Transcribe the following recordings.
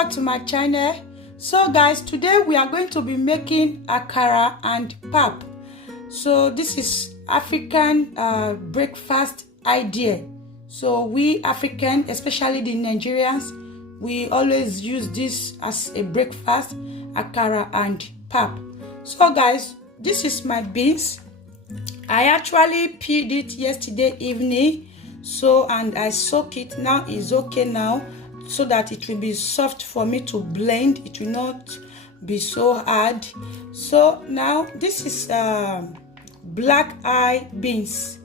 back to my channel. So guys, today we are going to be making akara and pap. So this is African breakfast idea. So we African, especially the Nigerians, we always use this as a breakfast, akara and pap. So guys, this is my beans. I actually peeled it yesterday evening, so and I soak it. Now it's okay now, so that it will be soft for me to blend. It will not be so hard. So now this is black eye beans.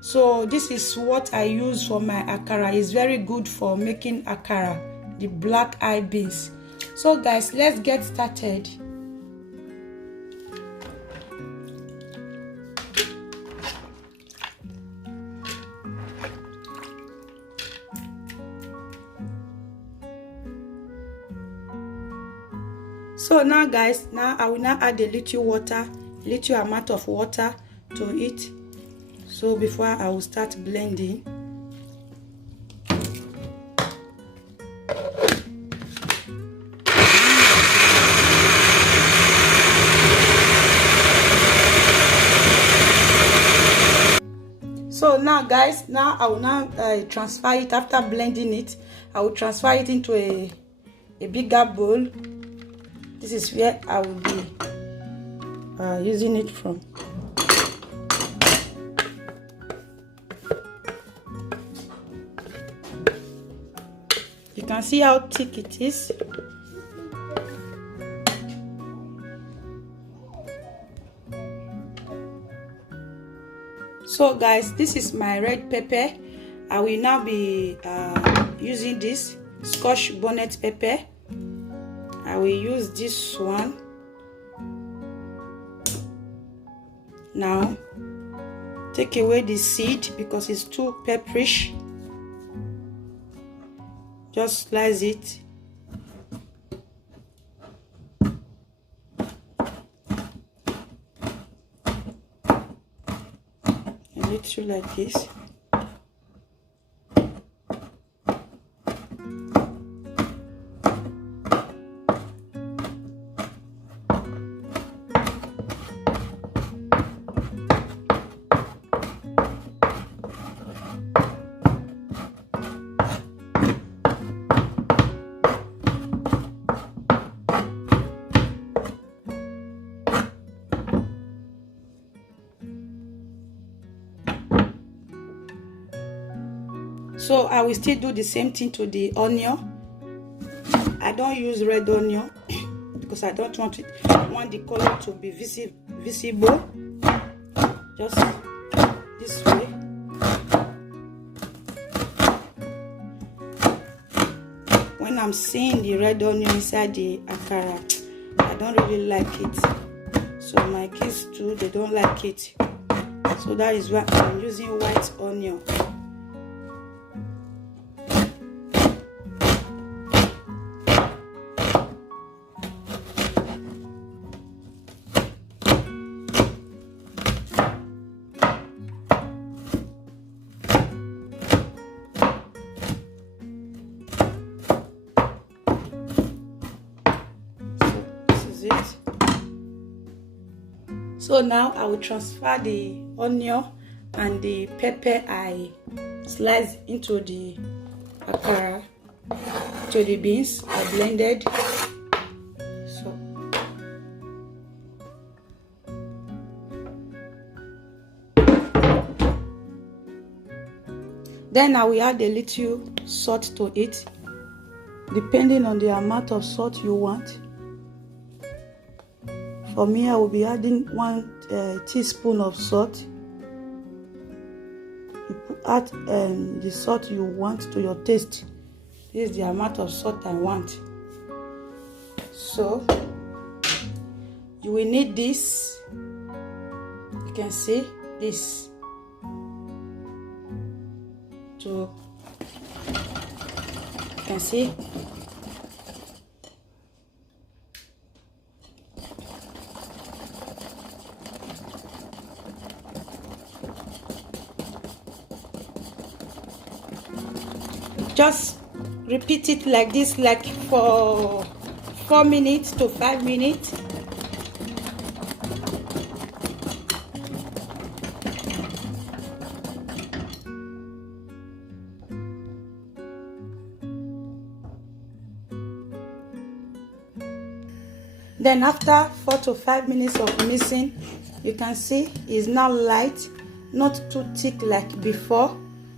So this is what I use for my akara. It's very good for making akara, the black eye beans. So guys, let's get started. So now guys, now I will now add a little amount of water to it. So before I will start blending. So now guys, now I will now transfer it. After blending it, I will transfer it into a bigger bowl. This is where I will be using it from. You can see how thick it is. So guys, this is my red pepper. I will now be using this Scotch bonnet pepper. I will use this one. Now take away the seed because it's too pepperish. Just slice it. A little like this. So I will still do the same thing to the onion. I don't use red onion because I don't want the color to be visible. Just this way. When I'm seeing the red onion inside the akara, I don't really like it. So my kids too, they don't like it. So that is why I'm using white onion. So now I will transfer the onion and the pepper I sliced into the akara, to the beans I blended. So then I will add a little salt to it, depending on the amount of salt you want. For me, I will be adding 1 teaspoon of salt. You add the salt you want to your taste. This is the amount of salt I want. So you will need this. You can see this you can see. Just repeat it like this, like for 4 minutes to 5 minutes. Then after 4 to 5 minutes of mixing, you can see it's now light, not too thick like before.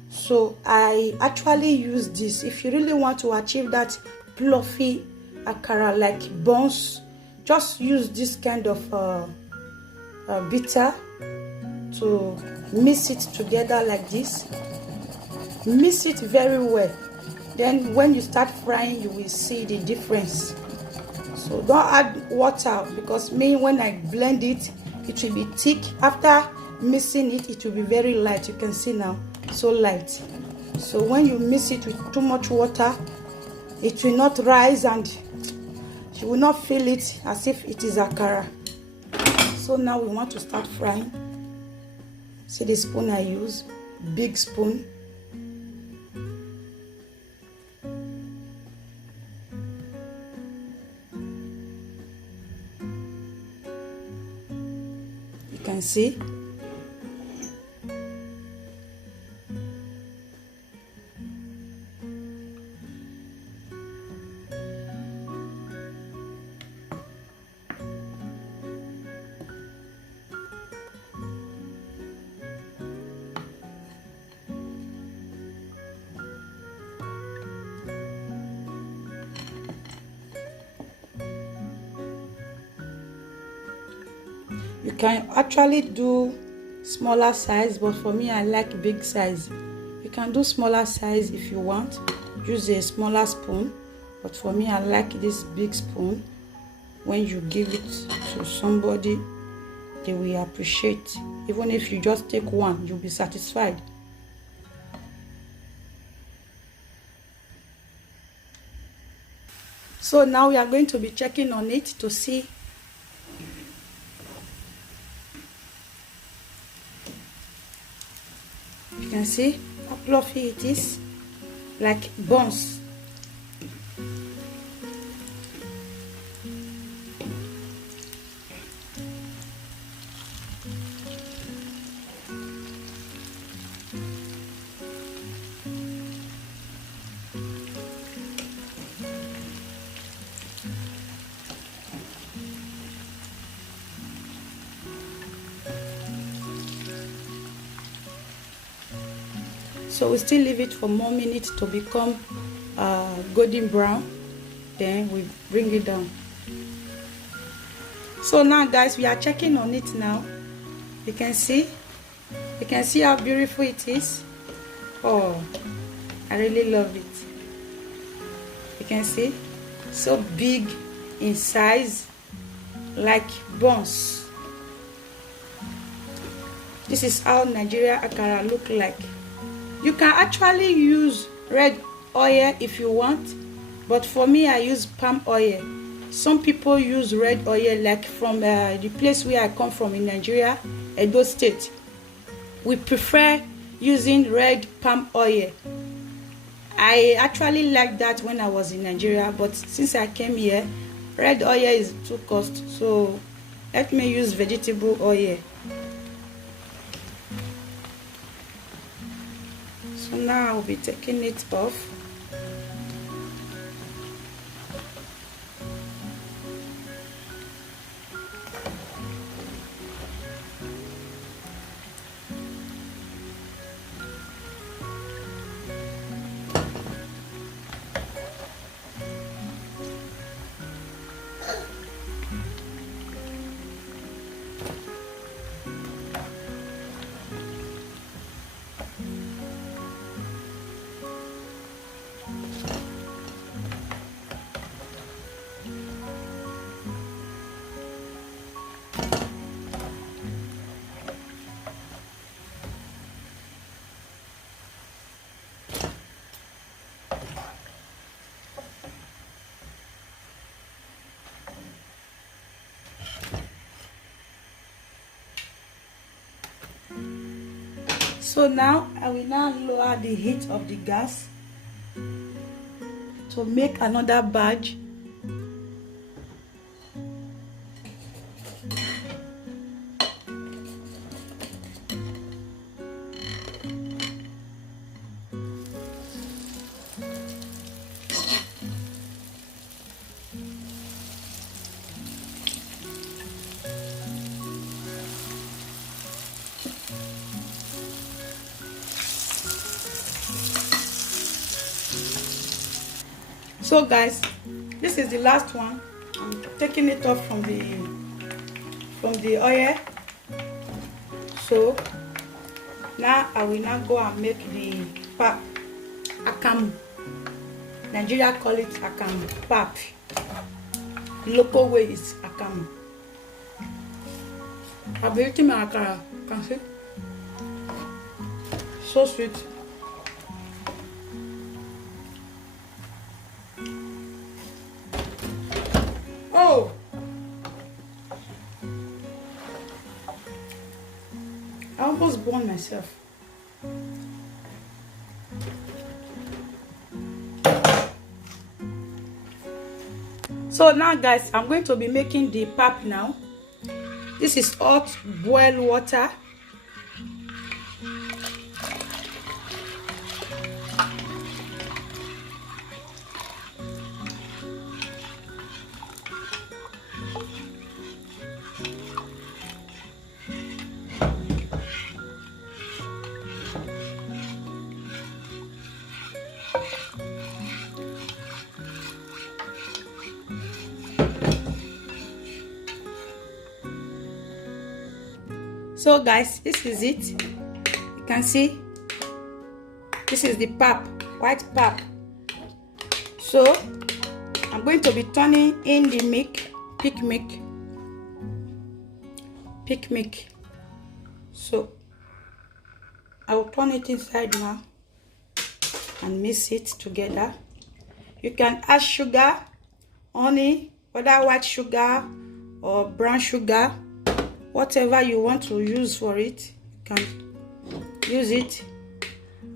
So I actually use this. If you really want to achieve that fluffy akara like buns, just use this kind of bitter to mix it together like this. Mix it very well. Then when you start frying, you will see the difference. So don't add water, because when I blend it, it will be thick. After mixing it, it will be very light. You can see now, so light. So when you mix it with too much water, it will not rise and you will not feel it as if it is akara. So now we want to start frying. See the spoon I use, big spoon. You can see. You can actually do smaller size, but for me I like big size. You can do smaller size if you want, use a smaller spoon, but for me I like this big spoon. When you give it to somebody, they will appreciate. Even if you just take one, you'll be satisfied. So now we are going to be checking on it to see. You can see how fluffy it is, like buns. So we still leave it for more minutes to become golden brown. Then we bring it down. So now guys, we are checking on it now. You can see how beautiful it is. Oh, I really love it. You can see, so big in size, like buns. This is how Nigeria akara look like. You can actually use red oil if you want, but for me I use palm oil. Some people use red oil, like from the place where I come from in Nigeria, Edo State. We prefer using red palm oil. I actually liked that when I was in Nigeria, but since I came here, red oil is too cost, so let me use vegetable oil. So now I'll be taking it off. So now I will now lower the heat of the gas to So make another batch. So guys, this is the last one. I'm taking it off from the oil. So now I will now go and make the pap. Akamu. Nigeria call it akamu. Pap. The local way is akamu. I've been eating my akara. Can see? So sweet. Oh, I almost burned myself. So now guys, I'm going to be making the pap now. This is hot boiled water. So guys, this is it. You can see this is the pap, white pap. So I'm going to be turning in the peak milk. So I will turn it inside now and mix it together. You can add sugar, honey, whether white sugar or brown sugar, whatever you want to use for it, you can use it.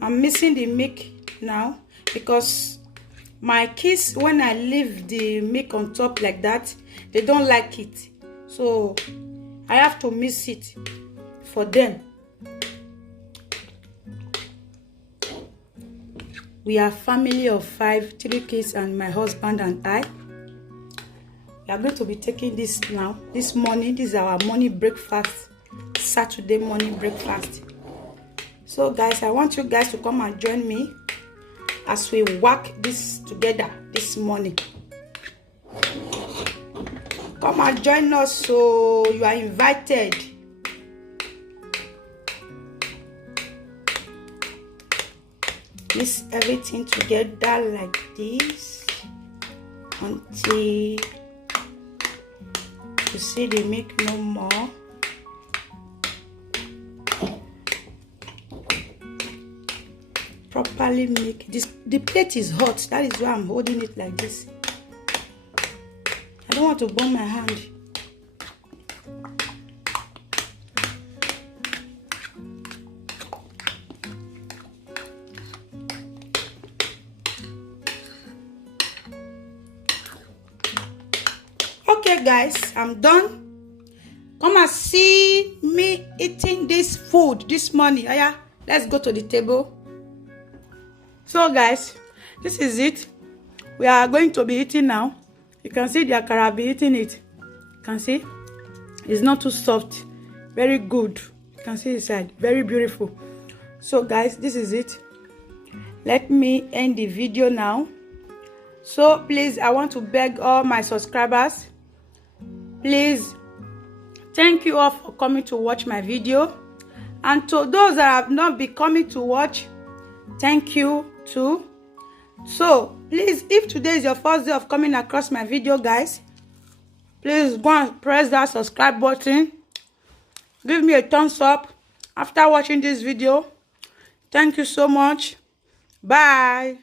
I'm mixing the milk now because my kids, when I leave the milk on top like that, they don't like it. So I have to mix it for them. We are a family of 5, 3 kids and my husband and I. We are going to be taking this now, this morning. This is our morning breakfast, Saturday morning breakfast. So guys, I want you guys to come and join me as we work this together this morning. Come and join us, so you are invited. Mix everything together like this until you see the milk no more. Properly make this. The plate is hot, that is why I'm holding it like this. I don't want to burn my hand. Okay guys, I'm done. Come and see me eating this food this morning. Oh yeah, let's go to the table. So guys, this is it. We are going to be eating now. You can see the akara. I'll be eating it. You can see it's not too soft, very good. You can see inside, very beautiful. So guys, this is it. Let me end the video now. So please, I want to beg all my subscribers, please, thank you all for coming to watch my video, and to those that have not been coming to watch, thank you too. So please, if today is your first day of coming across my video, guys, please go and press that subscribe button. Give me a thumbs up after watching this video. Thank you so much. Bye.